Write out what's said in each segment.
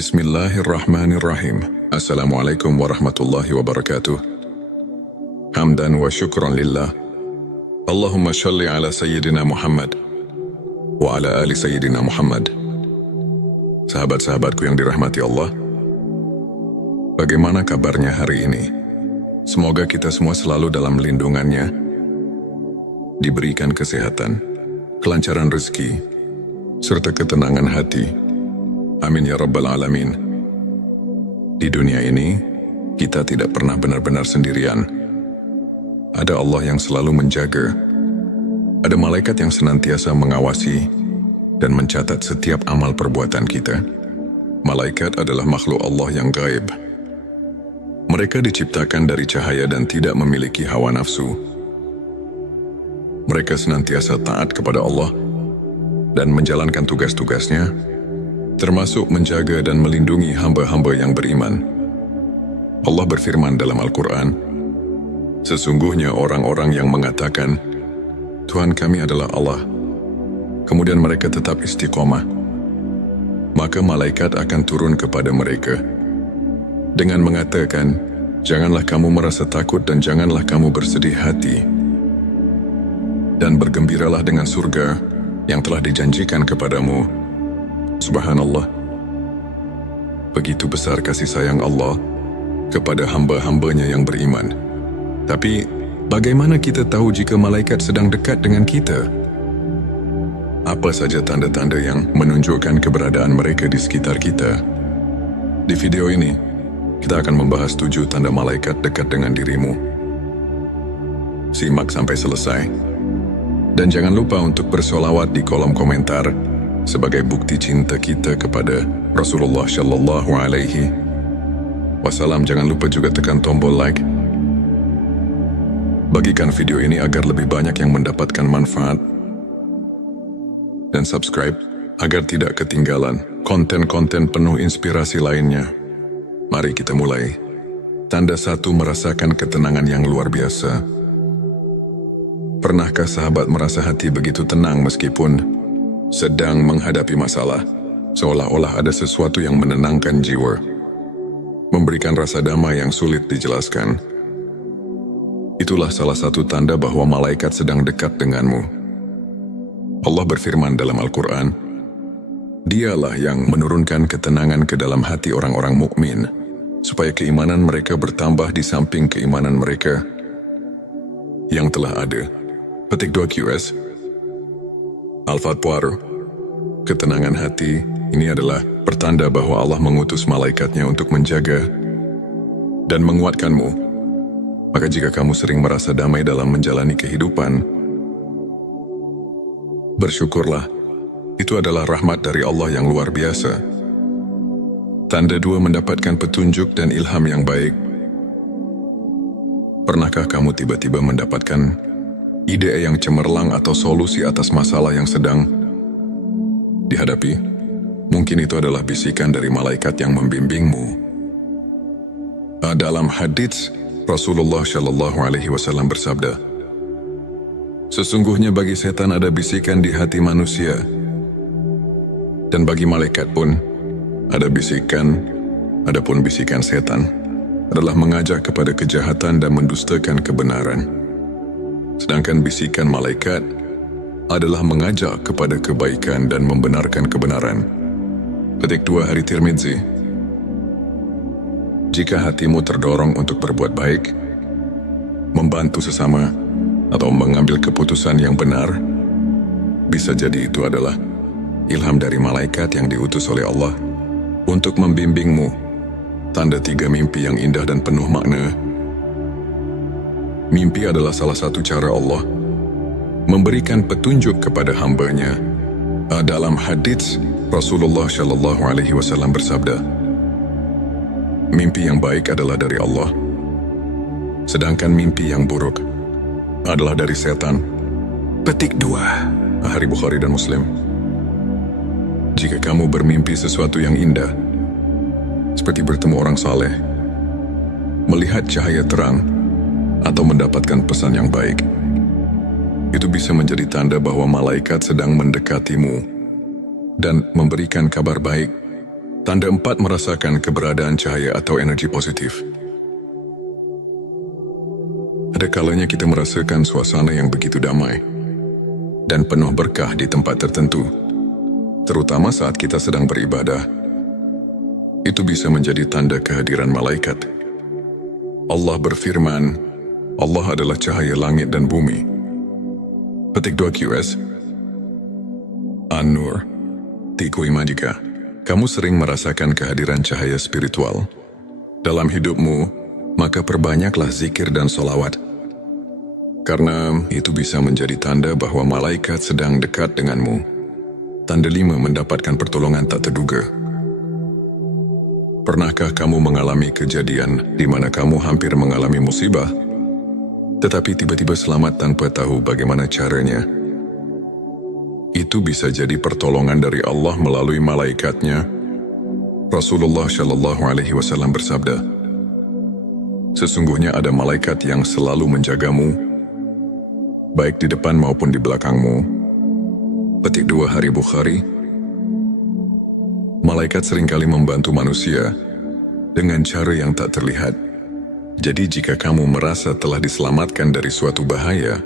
Bismillahirrahmanirrahim. Assalamualaikum warahmatullahi wabarakatuh. Hamdan wa syukran lillah. Allahumma shalli ala Sayyidina Muhammad wa ala ali Sayyidina Muhammad. Sahabat-sahabatku yang dirahmati Allah, bagaimana kabarnya hari ini? Semoga kita semua selalu dalam lindungannya, diberikan kesehatan, kelancaran rezeki, serta ketenangan hati. Amin ya rabbal alamin. Di dunia ini, kita tidak pernah benar-benar sendirian. Ada Allah yang selalu menjaga. Ada malaikat yang senantiasa mengawasi dan mencatat setiap amal perbuatan kita. Malaikat adalah makhluk Allah yang gaib. Mereka diciptakan dari cahaya dan tidak memiliki hawa nafsu. Mereka senantiasa taat kepada Allah dan menjalankan tugas-tugasnya, termasuk menjaga dan melindungi hamba-hamba yang beriman. Allah berfirman dalam Al-Quran, sesungguhnya orang-orang yang mengatakan, Tuhan kami adalah Allah, kemudian mereka tetap istiqomah, maka malaikat akan turun kepada mereka dengan mengatakan, janganlah kamu merasa takut dan janganlah kamu bersedih hati, dan bergembiralah dengan surga yang telah dijanjikan kepadamu. Subhanallah. Begitu besar kasih sayang Allah kepada hamba-hambanya yang beriman. Tapi, bagaimana kita tahu jika malaikat sedang dekat dengan kita? Apa saja tanda-tanda yang menunjukkan keberadaan mereka di sekitar kita? Di video ini, kita akan membahas 7 tanda malaikat dekat dengan dirimu. Simak sampai selesai. Dan jangan lupa untuk bersolawat di kolom komentar sebagai bukti cinta kita kepada Rasulullah Shallallahu Alaihi Wasallam. Jangan lupa juga tekan tombol like. Bagikan video ini agar lebih banyak yang mendapatkan manfaat. Dan subscribe agar tidak ketinggalan konten-konten penuh inspirasi lainnya. Mari kita mulai. Tanda 1, merasakan ketenangan yang luar biasa. Pernahkah sahabat merasa hati begitu tenang meskipun sedang menghadapi masalah, seolah-olah ada sesuatu yang menenangkan jiwa, memberikan rasa damai yang sulit dijelaskan? Itulah salah satu tanda bahwa malaikat sedang dekat denganmu. Allah berfirman dalam Al-Quran, Dialah yang menurunkan ketenangan ke dalam hati orang-orang mukmin, supaya keimanan mereka bertambah di samping keimanan mereka yang telah ada. Petik 2 QS Al-Fatwar. Ketenangan hati ini adalah pertanda bahwa Allah mengutus malaikatnya untuk menjaga dan menguatkanmu. Maka jika kamu sering merasa damai dalam menjalani kehidupan, bersyukurlah. Itu adalah rahmat dari Allah yang luar biasa. Tanda 2, mendapatkan petunjuk dan ilham yang baik. Pernahkah kamu tiba-tiba mendapatkan ide yang cemerlang atau solusi atas masalah yang sedang dihadapi? Mungkin itu adalah bisikan dari malaikat yang membimbingmu. Dalam hadits, Rasulullah Shallallahu Alaihi Wasallam bersabda, sesungguhnya bagi setan ada bisikan di hati manusia, dan bagi malaikat pun ada bisikan. Adapun bisikan setan adalah mengajak kepada kejahatan dan mendustakan kebenaran. Sedangkan bisikan malaikat adalah mengajak kepada kebaikan dan membenarkan kebenaran. Petik 2 Hari Tirmidzi. Jika hatimu terdorong untuk berbuat baik, membantu sesama, atau mengambil keputusan yang benar, bisa jadi itu adalah ilham dari malaikat yang diutus oleh Allah untuk membimbingmu. Tanda 3, mimpi yang indah dan penuh makna. Mimpi adalah salah satu cara Allah memberikan petunjuk kepada hambanya. Dalam hadits, Rasulullah Shallallahu Alaihi Wasallam bersabda, mimpi yang baik adalah dari Allah, sedangkan mimpi yang buruk adalah dari setan. Petik 2 Hari Bukhari dan Muslim. Jika kamu bermimpi sesuatu yang indah, seperti bertemu orang saleh, melihat cahaya terang, atau mendapatkan pesan yang baik, itu bisa menjadi tanda bahwa malaikat sedang mendekatimu dan memberikan kabar baik. Tanda 4 merasakan keberadaan cahaya atau energi positif. Ada kalanya kita merasakan suasana yang begitu damai dan penuh berkah di tempat tertentu, terutama saat kita sedang beribadah. Itu bisa menjadi tanda kehadiran malaikat. Allah berfirman, Allah adalah cahaya langit dan bumi. Petik 2 QS An-Nur 3 jika kamu sering merasakan kehadiran cahaya spiritual dalam hidupmu, maka perbanyaklah zikir dan solawat. Karena itu bisa menjadi tanda bahwa malaikat sedang dekat denganmu. Tanda 5 mendapatkan pertolongan tak terduga. Pernahkah kamu mengalami kejadian di mana kamu hampir mengalami musibah, tetapi tiba-tiba selamat tanpa tahu bagaimana caranya? Itu bisa jadi pertolongan dari Allah melalui malaikatnya. Rasulullah Shallallahu Alaihi Wasallam bersabda, sesungguhnya ada malaikat yang selalu menjagamu, baik di depan maupun di belakangmu. Petik 2 Hari Bukhari. Malaikat seringkali membantu manusia dengan cara yang tak terlihat. Jadi jika kamu merasa telah diselamatkan dari suatu bahaya,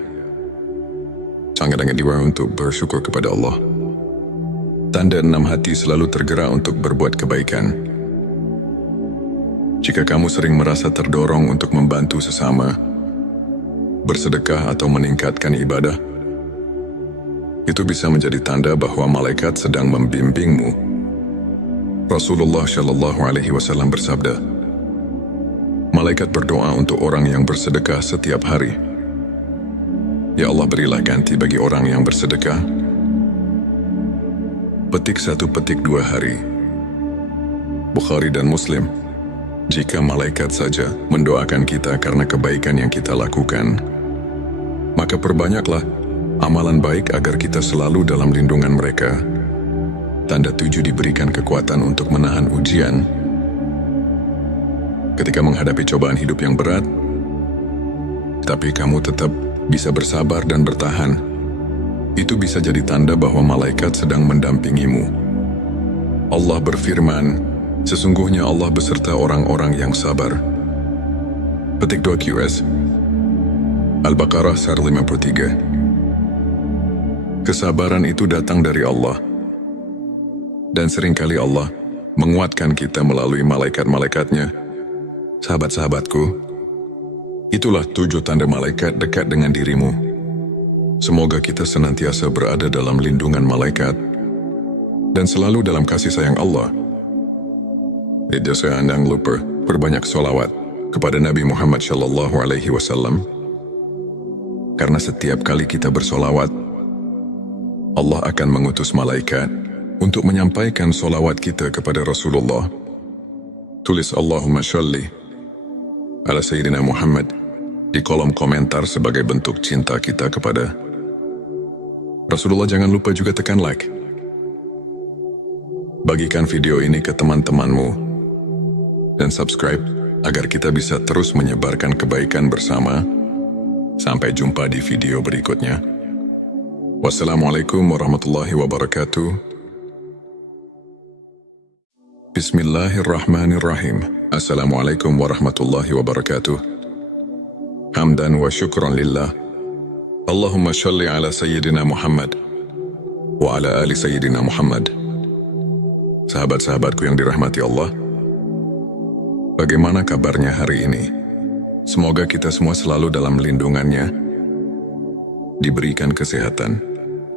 sangat-sangat diwajibkan untuk bersyukur kepada Allah. Tanda 6 hati selalu tergerak untuk berbuat kebaikan. Jika kamu sering merasa terdorong untuk membantu sesama, bersedekah atau meningkatkan ibadah, itu bisa menjadi tanda bahwa malaikat sedang membimbingmu. Rasulullah Shallallahu Alaihi Wasallam bersabda, malaikat berdoa untuk orang yang bersedekah setiap hari. Ya Allah, berilah ganti bagi orang yang bersedekah. Petik 1 petik 2 hari. Bukhari dan Muslim. Jika malaikat saja mendoakan kita karena kebaikan yang kita lakukan, maka perbanyaklah amalan baik agar kita selalu dalam lindungan mereka. Tanda 7 diberikan kekuatan untuk menahan ujian. Ketika menghadapi cobaan hidup yang berat, tapi kamu tetap bisa bersabar dan bertahan, itu bisa jadi tanda bahwa malaikat sedang mendampingimu. Allah berfirman, sesungguhnya Allah beserta orang-orang yang sabar. Petik 2 QS Al-Baqarah 53. Kesabaran itu datang dari Allah, dan seringkali Allah menguatkan kita melalui malaikat-malaikatnya. Sahabat-sahabatku, itulah 7 tanda malaikat dekat dengan dirimu. Semoga kita senantiasa berada dalam lindungan malaikat dan selalu dalam kasih sayang Allah. Jangan lupa berbanyak sholawat kepada Nabi Muhammad Shallallahu Alaihi Wasallam. Karena setiap kali kita bersolawat, Allah akan mengutus malaikat untuk menyampaikan sholawat kita kepada Rasulullah. Tulis Allahumma sholli ala Sayyidina Muhammad di kolom komentar sebagai bentuk cinta kita kepada Rasulullah. Jangan lupa juga tekan like. Bagikan video ini ke teman-temanmu dan subscribe agar kita bisa terus menyebarkan kebaikan bersama. Sampai jumpa di video berikutnya. Wassalamualaikum warahmatullahi wabarakatuh. Bismillahirrahmanirrahim. Assalamualaikum warahmatullahi wabarakatuh. Hamdan wa syukran lillah. Allahumma sholli ala Sayyidina Muhammad wa ala ali Sayyidina Muhammad. Sahabat-sahabatku yang dirahmati Allah, bagaimana kabarnya hari ini? Semoga kita semua selalu dalam lindungannya, diberikan kesehatan,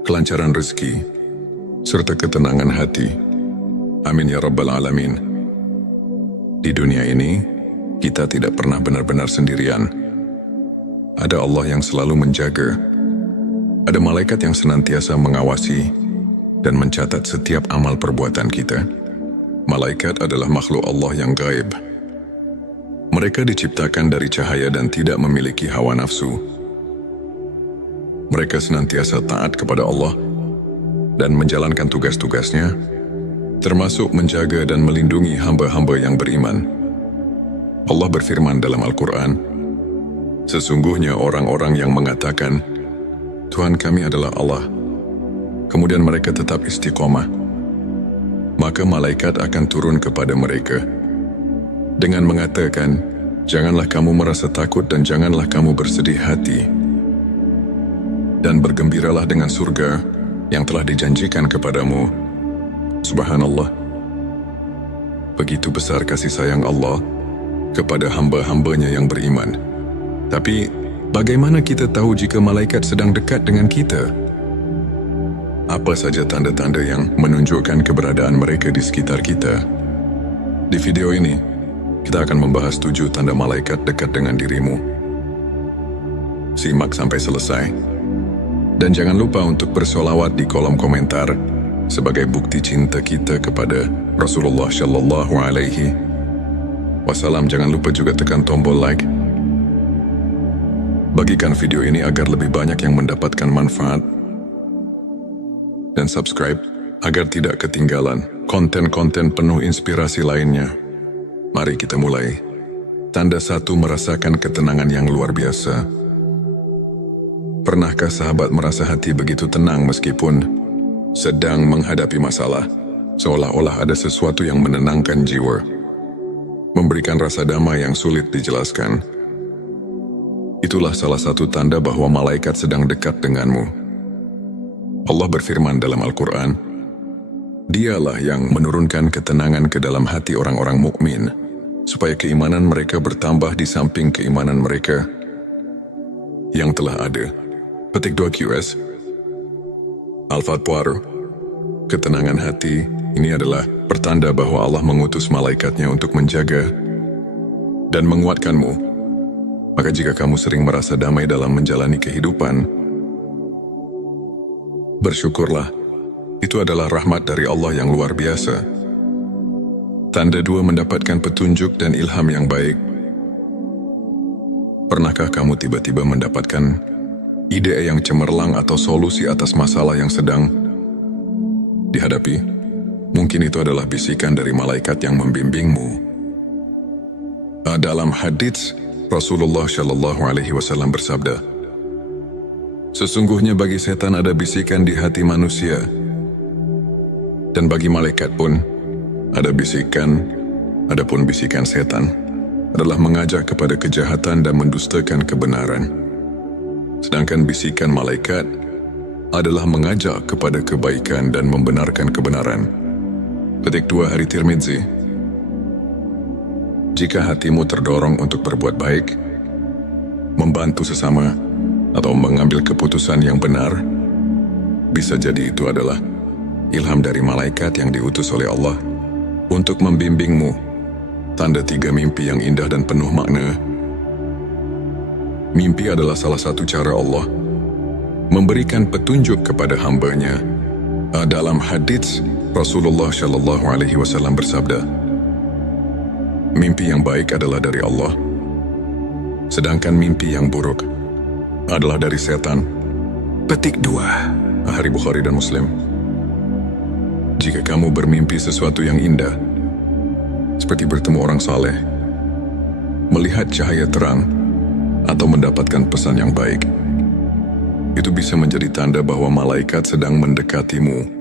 kelancaran rezeki, serta ketenangan hati. Amin ya Rabbal Alamin. Di dunia ini, kita tidak pernah benar-benar sendirian. Ada Allah yang selalu menjaga. Ada malaikat yang senantiasa mengawasi dan mencatat setiap amal perbuatan kita. Malaikat adalah makhluk Allah yang gaib. Mereka diciptakan dari cahaya dan tidak memiliki hawa nafsu. Mereka senantiasa taat kepada Allah dan menjalankan tugas-tugasnya, termasuk menjaga dan melindungi hamba-hamba yang beriman. Allah berfirman dalam Al-Quran, sesungguhnya orang-orang yang mengatakan, Tuhan kami adalah Allah, kemudian mereka tetap istiqomah, maka malaikat akan turun kepada mereka dengan mengatakan, "Janganlah kamu merasa takut dan janganlah kamu bersedih hati. Dan bergembiralah dengan surga yang telah dijanjikan kepadamu." Subhanallah. Begitu besar kasih sayang Allah kepada hamba-hambanya yang beriman. Tapi, bagaimana kita tahu jika malaikat sedang dekat dengan kita? Apa saja tanda-tanda yang menunjukkan keberadaan mereka di sekitar kita? Di video ini, kita akan membahas 7 tanda malaikat dekat dengan dirimu. Simak sampai selesai. Dan jangan lupa untuk bersolawat di kolom komentar sebagai bukti cinta kita kepada Rasulullah Shallallahu Alaihi Wasallam. Jangan lupa juga tekan tombol like. Bagikan video ini agar lebih banyak yang mendapatkan manfaat. Dan subscribe agar tidak ketinggalan konten-konten penuh inspirasi lainnya. Mari kita mulai. Tanda 1, merasakan ketenangan yang luar biasa. Pernahkah sahabat merasa hati begitu tenang meskipun sedang menghadapi masalah? Seolah-olah ada sesuatu yang menenangkan jiwa, memberikan rasa damai yang sulit dijelaskan. Itulah salah satu tanda bahwa malaikat sedang dekat denganmu. Allah berfirman dalam Al-Quran, "Dialah yang menurunkan ketenangan ke dalam hati orang-orang mukmin, supaya keimanan mereka bertambah di samping keimanan mereka yang telah ada." Petik 2 QS Al-Fatwar. Ketenangan hati ini adalah pertanda bahwa Allah mengutus malaikatnya untuk menjaga dan menguatkanmu. Maka jika kamu sering merasa damai dalam menjalani kehidupan, bersyukurlah. Itu adalah rahmat dari Allah yang luar biasa. Tanda 2, mendapatkan petunjuk dan ilham yang baik. Pernahkah kamu tiba-tiba mendapatkan ide yang cemerlang atau solusi atas masalah yang sedang dihadapi? Mungkin itu adalah bisikan dari malaikat yang membimbingmu. Dalam hadits, Rasulullah Shallallahu Alaihi Wasallam bersabda, "Sesungguhnya bagi setan ada bisikan di hati manusia, dan bagi malaikat pun ada bisikan. Adapun bisikan setan adalah mengajak kepada kejahatan dan mendustakan kebenaran. Sedangkan bisikan malaikat adalah mengajak kepada kebaikan dan membenarkan kebenaran." Petik 2 Hari Tirmidzi. Jika hatimu terdorong untuk berbuat baik, membantu sesama, atau mengambil keputusan yang benar, bisa jadi itu adalah ilham dari malaikat yang diutus oleh Allah untuk membimbingmu. Tanda 3, mimpi yang indah dan penuh makna. Mimpi adalah salah satu cara Allah memberikan petunjuk kepada hambanya. Dalam hadits, Rasulullah Shallallahu Alaihi Wasallam bersabda, "Mimpi yang baik adalah dari Allah, sedangkan mimpi yang buruk adalah dari setan." Petik 2 Hari Bukhari dan Muslim. Jika kamu bermimpi sesuatu yang indah, seperti bertemu orang saleh, melihat cahaya terang, atau mendapatkan pesan yang baik, itu bisa menjadi tanda bahwa malaikat sedang mendekatimu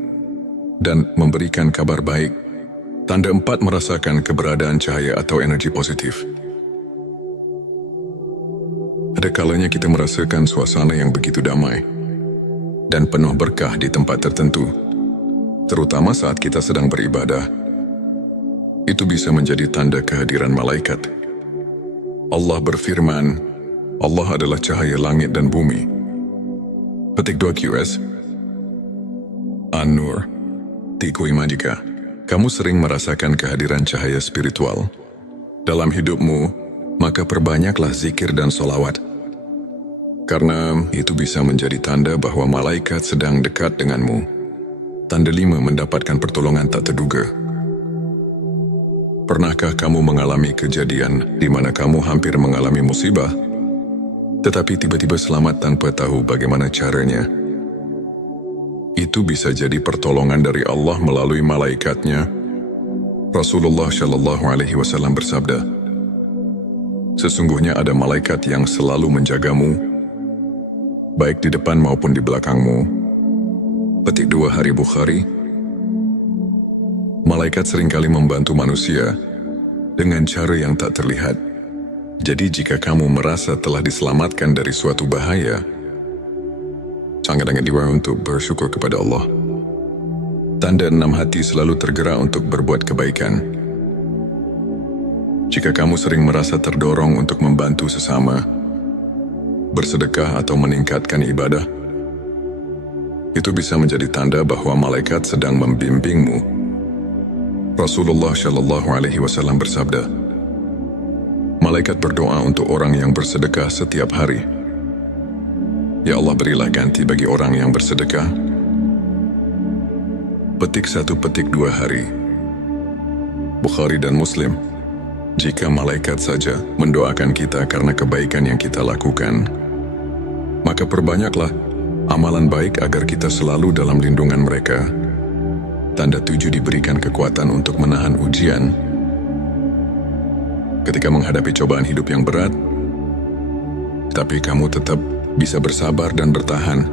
dan memberikan kabar baik. Tanda 4, merasakan keberadaan cahaya atau energi positif. Ada kalanya kita merasakan suasana yang begitu damai dan penuh berkah di tempat tertentu, terutama saat kita sedang beribadah. Itu bisa menjadi tanda kehadiran malaikat. Allah berfirman, "Allah adalah cahaya langit dan bumi." Petik 2 QS An-Nur. Tiku Ima. Jika kamu sering merasakan kehadiran cahaya spiritual dalam hidupmu, maka perbanyaklah zikir dan solawat. Karena itu bisa menjadi tanda bahwa malaikat sedang dekat denganmu. Tanda 5, mendapatkan pertolongan tak terduga. Pernahkah kamu mengalami kejadian di mana kamu hampir mengalami musibah, tetapi tiba-tiba selamat tanpa tahu bagaimana caranya? Itu bisa jadi pertolongan dari Allah melalui malaikatnya. Rasulullah Shallallahu Alaihi Wasallam bersabda, "Sesungguhnya ada malaikat yang selalu menjagamu, baik di depan maupun di belakangmu." Petik 2 Hari Bukhari. malaikat seringkali membantu manusia dengan cara yang tak terlihat. Jadi jika kamu merasa telah diselamatkan dari suatu bahaya, sangat-sangat diwajibkan untuk bersyukur kepada Allah. Tanda 6 hati selalu tergerak untuk berbuat kebaikan. Jika kamu sering merasa terdorong untuk membantu sesama, bersedekah atau meningkatkan ibadah, itu bisa menjadi tanda bahwa malaikat sedang membimbingmu. Rasulullah Shallallahu Alaihi Wasallam bersabda, malaikat berdoa untuk orang yang bersedekah setiap hari. Ya Allah, berilah ganti bagi orang yang bersedekah. Petik 1, petik 2 hari. Bukhari dan Muslim. Jika malaikat saja mendoakan kita karena kebaikan yang kita lakukan, maka perbanyaklah amalan baik agar kita selalu dalam lindungan mereka. Tanda 7, diberikan kekuatan untuk menahan ujian. Ketika menghadapi cobaan hidup yang berat, tapi kamu tetap bisa bersabar dan bertahan,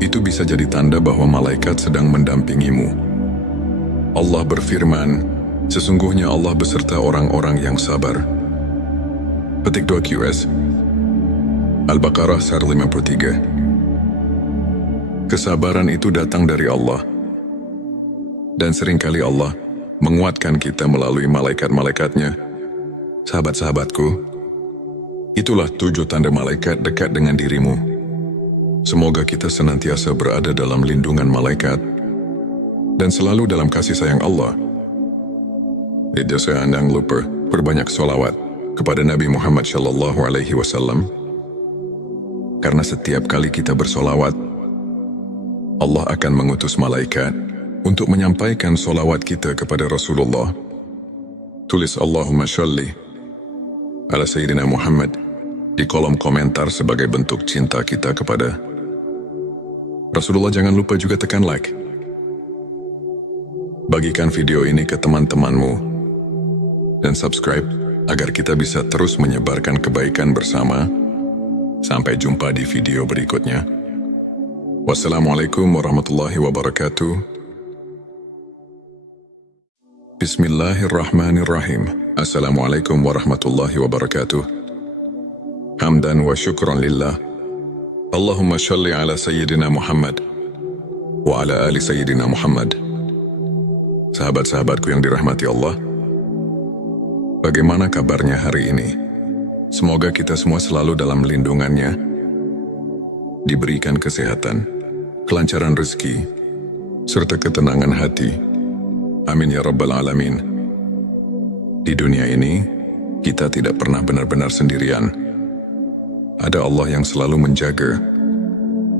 itu bisa jadi tanda bahwa malaikat sedang mendampingimu. Allah berfirman, sesungguhnya Allah beserta orang-orang yang sabar. Petik 2 QS Al-Baqarah 53. Kesabaran itu datang dari Allah. Dan seringkali Allah menguatkan kita melalui malaikat-malaikatnya. Sahabat-sahabatku, itulah 7 tanda malaikat dekat dengan dirimu. Semoga kita senantiasa berada dalam lindungan malaikat dan selalu dalam kasih sayang Allah. Tidak saya jangan lupa berbanyak sholawat kepada Nabi Muhammad Shallallahu Alaihi Wasallam. Karena setiap kali kita bersolawat, Allah akan mengutus malaikat untuk menyampaikan solawat kita kepada Rasulullah. Tulis Allahumma sholli ala Sayyidina Muhammad di kolom komentar sebagai bentuk cinta kita kepada Rasulullah. Jangan lupa juga tekan like. Bagikan video ini ke teman-temanmu dan subscribe agar kita bisa terus menyebarkan kebaikan bersama. Sampai jumpa di video berikutnya. Wassalamualaikum warahmatullahi wabarakatuh. Bismillahirrahmanirrahim. Assalamualaikum warahmatullahi wabarakatuh. Hamdan wa syukran lillah. Allahumma shalli ala Sayyidina Muhammad wa ala ali Sayyidina Muhammad. Sahabat-sahabatku yang dirahmati Allah, bagaimana kabarnya hari ini? Semoga kita semua selalu dalam lindungannya, diberikan kesehatan, kelancaran rezeki, serta ketenangan hati. Amin ya Rabbal Alamin. Di dunia ini, kita tidak pernah benar-benar sendirian. Ada Allah yang selalu menjaga.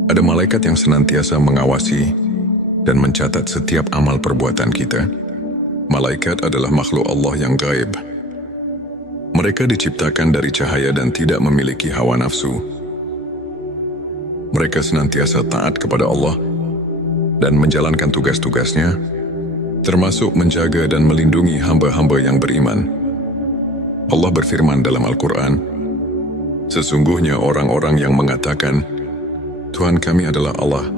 Ada malaikat yang senantiasa mengawasi dan mencatat setiap amal perbuatan kita. Malaikat adalah makhluk Allah yang gaib. Mereka diciptakan dari cahaya dan tidak memiliki hawa nafsu. Mereka senantiasa taat kepada Allah dan menjalankan tugas-tugasnya, termasuk menjaga dan melindungi hamba-hamba yang beriman. Allah berfirman dalam Al-Quran, sesungguhnya orang-orang yang mengatakan, Tuhan kami adalah Allah,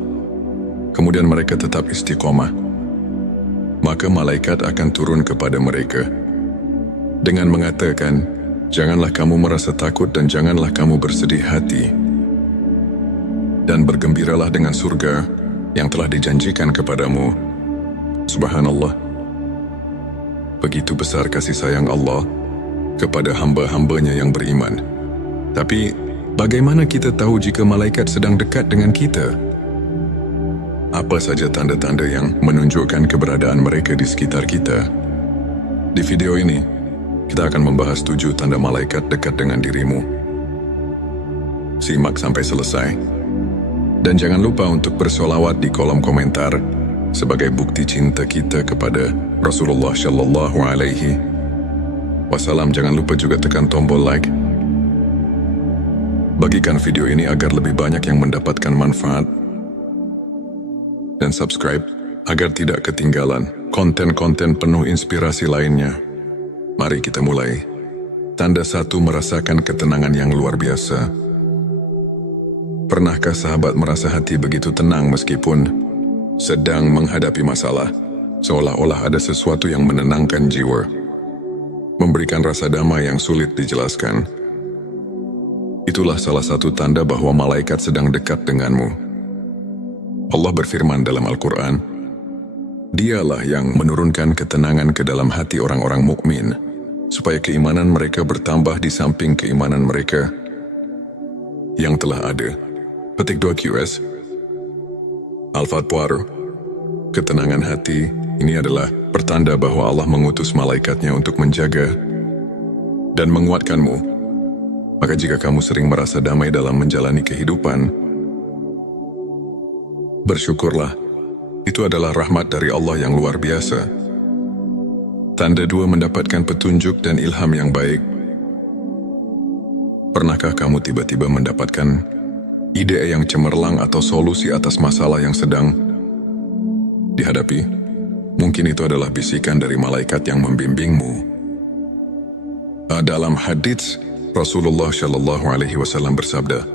kemudian mereka tetap istiqomah, maka malaikat akan turun kepada mereka dengan mengatakan, janganlah kamu merasa takut dan janganlah kamu bersedih hati, dan bergembiralah dengan surga yang telah dijanjikan kepadamu. Subhanallah. Begitu besar kasih sayang Allah kepada hamba-hambanya yang beriman. Tapi, bagaimana kita tahu jika malaikat sedang dekat dengan kita? Apa saja tanda-tanda yang menunjukkan keberadaan mereka di sekitar kita? Di video ini, kita akan membahas 7 tanda malaikat dekat dengan dirimu. Simak sampai selesai. Dan jangan lupa untuk bersolawat di kolom komentar sebagai bukti cinta kita kepada Rasulullah Shallallahu Alaihi Wasallam. Jangan lupa juga tekan tombol like. Bagikan video ini agar lebih banyak yang mendapatkan manfaat. Dan subscribe agar tidak ketinggalan konten-konten penuh inspirasi lainnya. Mari kita mulai. Tanda 1, merasakan ketenangan yang luar biasa. Pernahkah sahabat merasa hati begitu tenang meskipun sedang menghadapi masalah? seolah-olah ada sesuatu yang menenangkan jiwa, memberikan rasa damai yang sulit dijelaskan. Itulah salah satu tanda bahwa malaikat sedang dekat denganmu. Allah berfirman dalam Al-Quran, Dialah yang menurunkan ketenangan ke dalam hati orang-orang mukmin, supaya keimanan mereka bertambah di samping keimanan mereka yang telah ada. Petik 2 QS. Al-Fatwar, ketenangan hati ini adalah pertanda bahwa Allah mengutus malaikatnya untuk menjaga dan menguatkanmu. Maka jika kamu sering merasa damai dalam menjalani kehidupan, bersyukurlah. Itu adalah rahmat dari Allah yang luar biasa. Tanda 2, mendapatkan petunjuk dan ilham yang baik. Pernahkah kamu tiba-tiba mendapatkan ide yang cemerlang atau solusi atas masalah yang sedang dihadapi? Mungkin itu adalah bisikan dari malaikat yang membimbingmu. Dalam hadits, Rasulullah Shallallahu Alaihi Wasallam bersabda,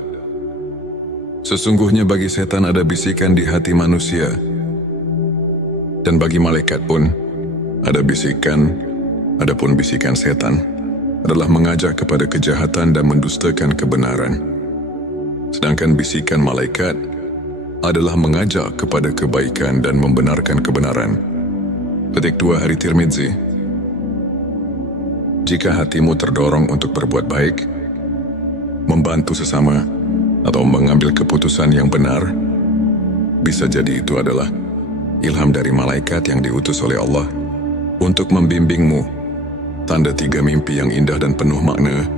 sesungguhnya bagi setan ada bisikan di hati manusia, dan bagi malaikat pun ada bisikan. Adapun bisikan setan adalah mengajak kepada kejahatan dan mendustakan kebenaran. Sedangkan bisikan malaikat adalah mengajak kepada kebaikan dan membenarkan kebenaran. Petik 2 Hari Tirmidzi. Jika hatimu terdorong untuk berbuat baik, membantu sesama, atau mengambil keputusan yang benar, bisa jadi itu adalah ilham dari malaikat yang diutus oleh Allah untuk membimbingmu. Tanda 3, mimpi yang indah dan penuh makna.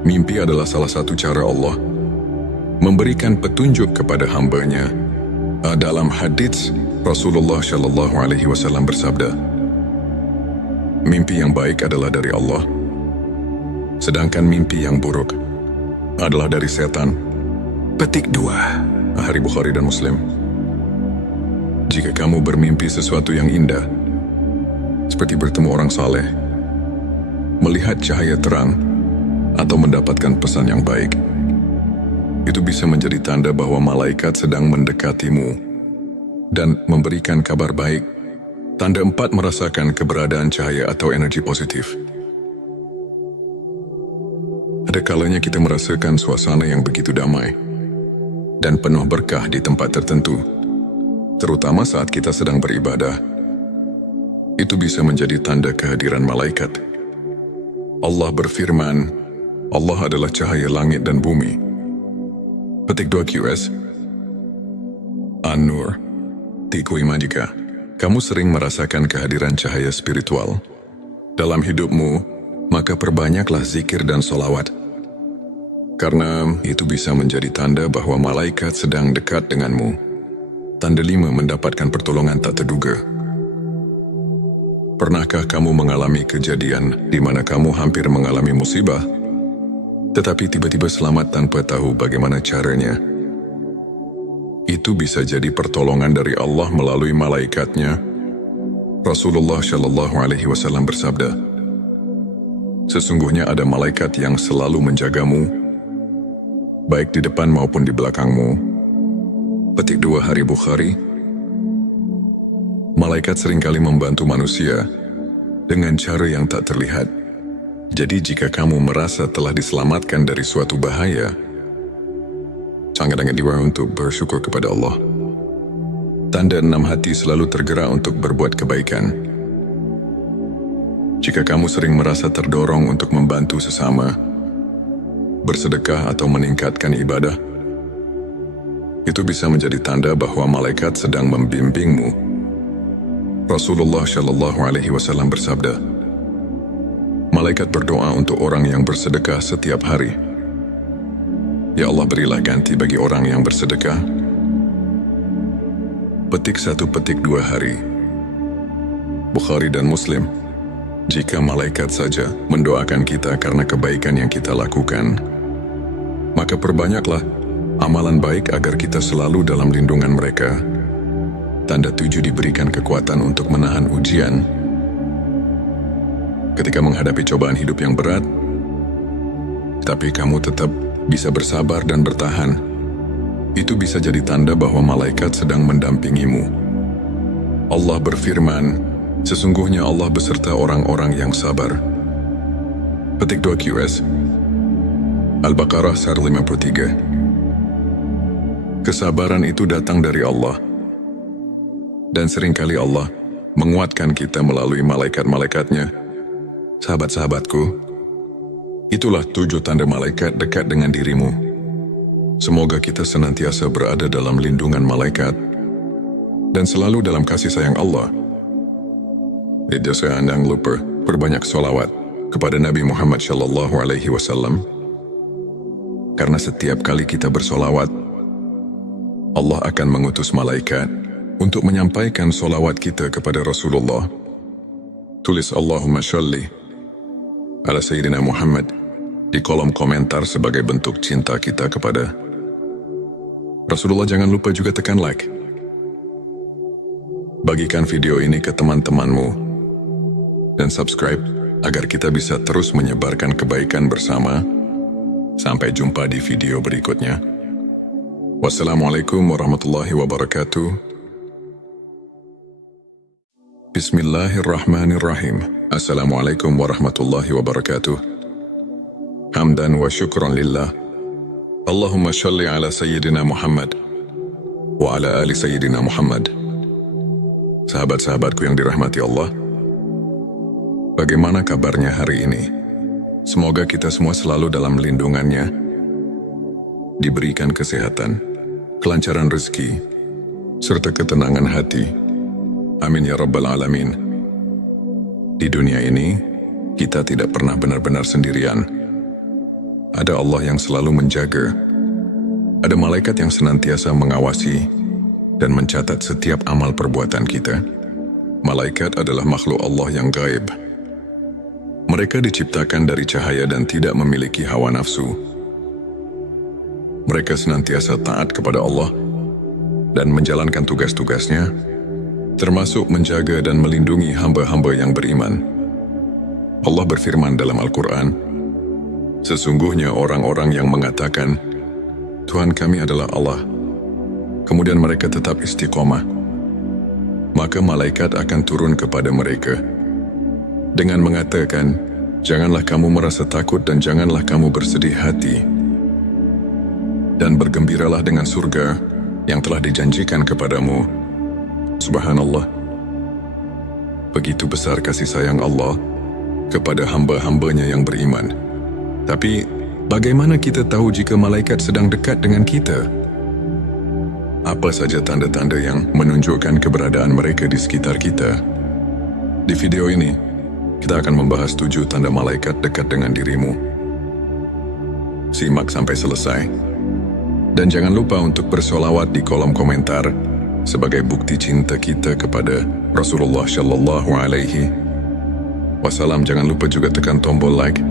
Mimpi adalah salah satu cara Allah memberikan petunjuk kepada hamba-Nya. Dalam hadits, Rasulullah Shallallahu Alaihi Wasallam bersabda, mimpi yang baik adalah dari Allah, sedangkan mimpi yang buruk adalah dari setan. Petik 2 Hari Bukhari dan Muslim. Jika kamu bermimpi sesuatu yang indah, seperti bertemu orang saleh, melihat cahaya terang, atau mendapatkan pesan yang baik, itu bisa menjadi tanda bahwa malaikat sedang mendekatimu dan memberikan kabar baik. Tanda 4, merasakan keberadaan cahaya atau energi positif. Ada kalanya kita merasakan suasana yang begitu damai dan penuh berkah di tempat tertentu, terutama saat kita sedang beribadah. Itu bisa menjadi tanda kehadiran malaikat. Allah berfirman, Allah adalah cahaya langit dan bumi. Petik 2 QS. An-Nur. Tiku iman. Jika kamu sering merasakan kehadiran cahaya spiritual dalam hidupmu, maka perbanyaklah zikir dan solawat. Karena itu bisa menjadi tanda bahwa malaikat sedang dekat denganmu. Tanda 5, mendapatkan pertolongan tak terduga. Pernahkah kamu mengalami kejadian di mana kamu hampir mengalami musibah, tetapi tiba-tiba selamat tanpa tahu bagaimana caranya? Itu bisa jadi pertolongan dari Allah melalui malaikatnya. Rasulullah Shallallahu Alaihi Wasallam bersabda, sesungguhnya ada malaikat yang selalu menjagamu, baik di depan maupun di belakangmu. Petik 2 Hari Bukhari. Malaikat seringkali membantu manusia dengan cara yang tak terlihat. Jadi jika kamu merasa telah diselamatkan dari suatu bahaya, sangat-sangat diwajibkan untuk bersyukur kepada Allah. Tanda 6, hati selalu tergerak untuk berbuat kebaikan. Jika kamu sering merasa terdorong untuk membantu sesama, bersedekah atau meningkatkan ibadah, itu bisa menjadi tanda bahwa malaikat sedang membimbingmu. Rasulullah Shallallahu Alaihi Wasallam bersabda, malaikat berdoa untuk orang yang bersedekah setiap hari. Ya Allah, berilah ganti bagi orang yang bersedekah. Petik 1, petik 2 Hari Bukhari dan Muslim. Jika malaikat saja mendoakan kita karena kebaikan yang kita lakukan, maka perbanyaklah amalan baik agar kita selalu dalam lindungan mereka. Tanda 7, diberikan kekuatan untuk menahan ujian. Ketika menghadapi cobaan hidup yang berat, tapi kamu tetap bisa bersabar dan bertahan, itu bisa jadi tanda bahwa malaikat sedang mendampingimu. Allah berfirman, sesungguhnya Allah beserta orang-orang yang sabar. Petik 2 QS Al-Baqarah 153. Kesabaran itu datang dari Allah. Dan seringkali Allah menguatkan kita melalui malaikat-malaikatnya. Sahabat-sahabatku, itulah 7 tanda malaikat dekat dengan dirimu. Semoga kita senantiasa berada dalam lindungan malaikat dan selalu dalam kasih sayang Allah. Jangan lupa perbanyak sholawat kepada Nabi Muhammad SAW. Karena setiap kali kita bersolawat, Allah akan mengutus malaikat untuk menyampaikan solawat kita kepada Rasulullah. Tulis Allahumma sholli ala Sayyidina Muhammad di kolom komentar sebagai bentuk cinta kita kepada Rasulullah. Jangan lupa juga tekan like. Bagikan video ini ke teman-temanmu dan subscribe agar kita bisa terus menyebarkan kebaikan bersama. Sampai jumpa di video berikutnya. Wassalamualaikum warahmatullahi wabarakatuh. Bismillahirrahmanirrahim. Assalamualaikum warahmatullahi wabarakatuh. Hamdan wa syukran lillah. Allahumma sholli ala Sayyidina Muhammad wa ala ali Sayyidina Muhammad. Sahabat-sahabatku yang dirahmati Allah, bagaimana kabarnya hari ini? Semoga kita semua selalu dalam lindungannya, diberikan kesehatan, kelancaran rezeki, serta ketenangan hati. Amin ya rabbal alamin. Di dunia ini, kita tidak pernah benar-benar sendirian. Ada Allah yang selalu menjaga. Ada malaikat yang senantiasa mengawasi dan mencatat setiap amal perbuatan kita. Malaikat adalah makhluk Allah yang gaib. Mereka diciptakan dari cahaya dan tidak memiliki hawa nafsu. Mereka senantiasa taat kepada Allah dan menjalankan tugas-tugasnya, termasuk menjaga dan melindungi hamba-hamba yang beriman. Allah berfirman dalam Al-Quran, sesungguhnya orang-orang yang mengatakan, Tuhan kami adalah Allah, kemudian mereka tetap istiqomah, maka malaikat akan turun kepada mereka dengan mengatakan, janganlah kamu merasa takut dan janganlah kamu bersedih hati, dan bergembiralah dengan surga yang telah dijanjikan kepadamu. Subhanallah. Begitu besar kasih sayang Allah kepada hamba-hambanya yang beriman. Tapi, bagaimana kita tahu jika malaikat sedang dekat dengan kita? Apa saja tanda-tanda yang menunjukkan keberadaan mereka di sekitar kita? Di video ini, kita akan membahas 7 tanda malaikat dekat dengan dirimu. Simak sampai selesai. Dan jangan lupa untuk bersolawat di kolom komentar sebagai bukti cinta kita kepada Rasulullah Shallallahu Alaihi Wasallam. Jangan lupa juga tekan tombol like.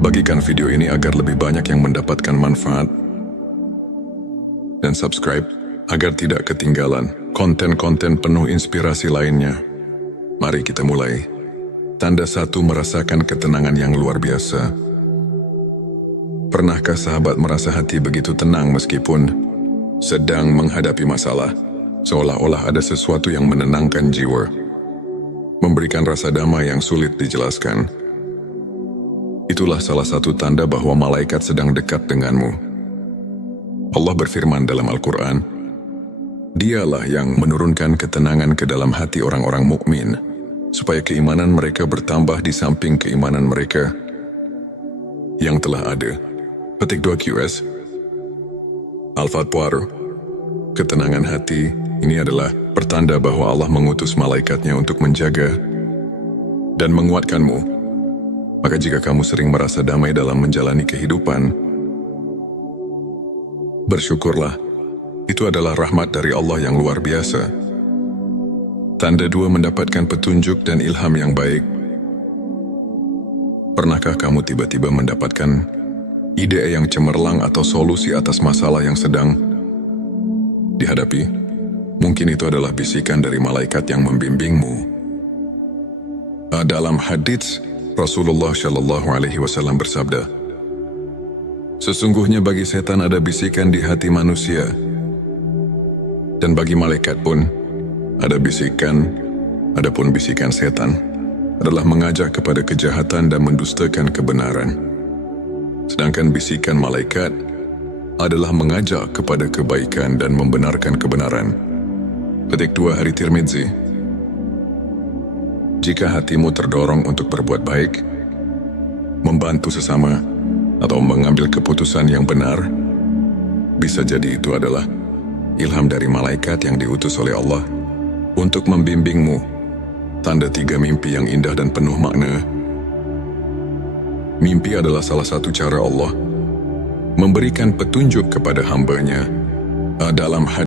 Bagikan video ini agar lebih banyak yang mendapatkan manfaat. Dan subscribe agar tidak ketinggalan konten-konten penuh inspirasi lainnya. Mari kita mulai. Tanda 1, merasakan ketenangan yang luar biasa. Pernahkah sahabat merasa hati begitu tenang meskipun sedang menghadapi masalah? Seolah-olah ada sesuatu yang menenangkan jiwa, memberikan rasa damai yang sulit dijelaskan. Itulah salah satu tanda bahwa malaikat sedang dekat denganmu. Allah berfirman dalam Al-Quran, Dialah yang menurunkan ketenangan ke dalam hati orang-orang mukmin, supaya keimanan mereka bertambah di samping keimanan mereka yang telah ada. Petik 2 QS Al-Fatwar. Ketenangan hati ini adalah pertanda bahwa Allah mengutus malaikatnya untuk menjaga dan menguatkanmu. Maka jika kamu sering merasa damai dalam menjalani kehidupan, bersyukurlah, itu adalah rahmat dari Allah yang luar biasa. Tanda 2, mendapatkan petunjuk dan ilham yang baik. Pernahkah kamu tiba-tiba mendapatkan ide yang cemerlang atau solusi atas masalah yang sedang dihadapi? Mungkin itu adalah bisikan dari malaikat yang membimbingmu. Dalam hadits, Rasulullah Shallallahu Alaihi Wasallam bersabda, sesungguhnya bagi setan ada bisikan di hati manusia, dan bagi malaikat pun ada bisikan, adapun bisikan setan adalah mengajak kepada kejahatan dan mendustakan kebenaran. Sedangkan bisikan malaikat adalah mengajak kepada kebaikan dan membenarkan kebenaran. Petik 2 Hari Tirmidzi. Jika hatimu terdorong untuk berbuat baik, membantu sesama, atau mengambil keputusan yang benar, bisa jadi itu adalah ilham dari malaikat yang diutus oleh Allah untuk membimbingmu. Tanda 3 mimpi yang indah dan penuh makna. Mimpi adalah salah satu cara Allah memberikan petunjuk kepada hamba-Nya dalam hadis